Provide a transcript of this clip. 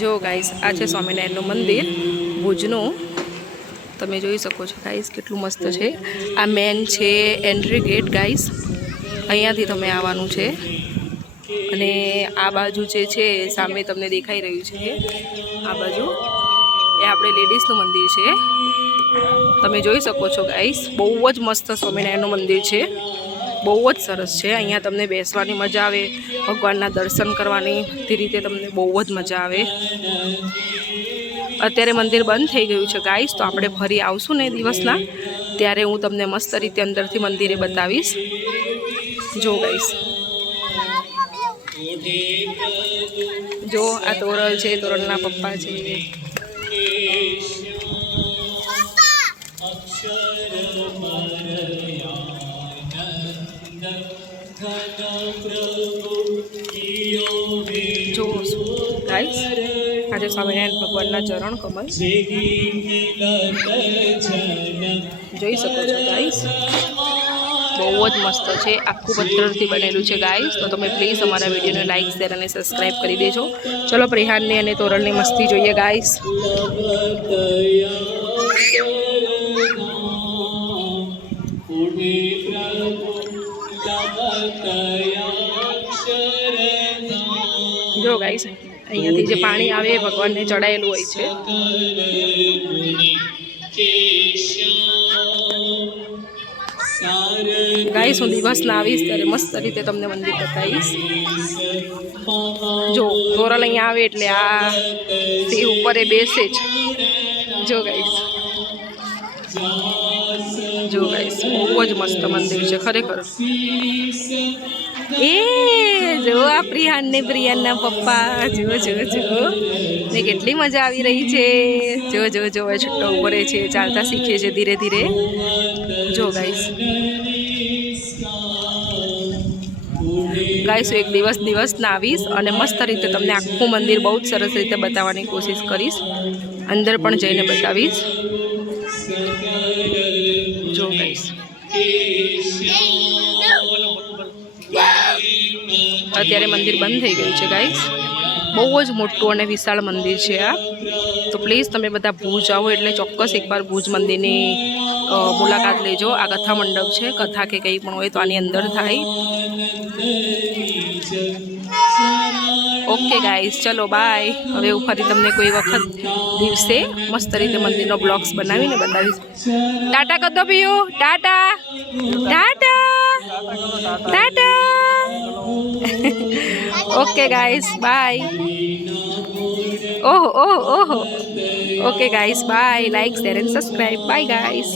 જો ગાઈસ આ છે સ્વામિનારાયણનું મંદિર ભુજનું. તમે જોઈ શકો છો ગાઈસ કેટલું મસ્ત છે. આ મેન છે એન્ટ્રી ગેટ ગાઈસ, અહીંયાથી તમે આવવાનું છે. અને આ બાજુ જે છે સામે તમને દેખાઈ રહ્યું છે આ બાજુ એ આપણે લેડીઝનું મંદિર છે. તમે જોઈ શકો છો ગાઈસ, બહુ જ મસ્ત સ્વામિનારાયણનું મંદિર છે, બહુ જ સરસ છે. અહીંયા તમને બેસવાની મજા આવે, ભગવાનના દર્શન કરવાની બધી રીતે તમને બહુ જ મજા આવે. અત્યારે મંદિર બંધ થઈ ગયું છે ગાઈસ, તો આપણે ફરી આવશું ને દિવસના ત્યારે હું તમને મસ્ત રીતે અંદરથી મંદિરે બતાવીશ. જો ગાઈસ, જો આ તોરલ છે, તોરલના પપ્પા છે. જો ગાઈસ આજે સ્વામિનારાયણ ભગવાનના ચરણ કમલ જોઈ શકો છો ગાઈસ, બહુ જ મસ્ત છે. આખું પથ્થરથી બનેલું છે ગાઈસ. તો તમે પ્લીઝ અમારા વિડીયોને લાઇક, શેર અને સબસ્ક્રાઈબ કરી દેજો. ચલો પ્રિહાનની અને તોરલની મસ્તી જોઈએ ગાઈસ. જો ગાઈસ અહીંયાથી જે પાણી આવે એ ભગવાનને ચડાયેલું હોય છે. ગાઈસ હું દિવસના આવીશ ત્યારે મસ્ત રીતે તમને મંદિર બતાવીશ. જો તોરલ અહીંયા આવે એટલે આ તે ઉપર એ બેસે જ. જો ગાઈસ, જો ગાઈસ બહુ જ મસ્ત મંદિર છે ખરેખર. એ જો આ પ્રિહાન ને પ્રિયાનના પપ્પા, જો જો જો ને કેટલી મજા આવી રહી છે. જો જો જો છૂટો ઉભો રહે છે, ચાલતા શીખે છે ધીરે ધીરે. જો ગાઈસ, ગાઈસ એક દિવસના આવીશ અને મસ્ત રીતે તમને આખું મંદિર બહુ જ સરસ રીતે બતાવવાની કોશિશ કરીશ. અંદર પણ જઈને બતાવીશ. જો ગાઈસ, અત્યારે મંદિર બંધ થઈ ગયું છે ગાઈસ. બહુ જ મોટું અને વિશાળ મંદિર છે આ. તો પ્લીઝ તમે બધા ભુજ આવો એટલે ચોક્કસ એકવાર ભુજ મંદિરની મુલાકાત લેજો. આ કથા મંડપ છે, કથા કે કંઈ પણ હોય તો આની અંદર થાય. ઓકે ગાઈસ, ચલો બાય. હવે હું ફરી તમને કોઈ વખત દિવસે મસ્ત રીતે મંદિરનો બ્લોગ્સ બનાવીને બતાવીશ. ટાટા કર દો ભીઓ, ટાટા ટાટા ટાટા. Okay guys bye. ઓહો ઓહો ઓહો. Okay guys bye. Like, share and subscribe. Bye guys.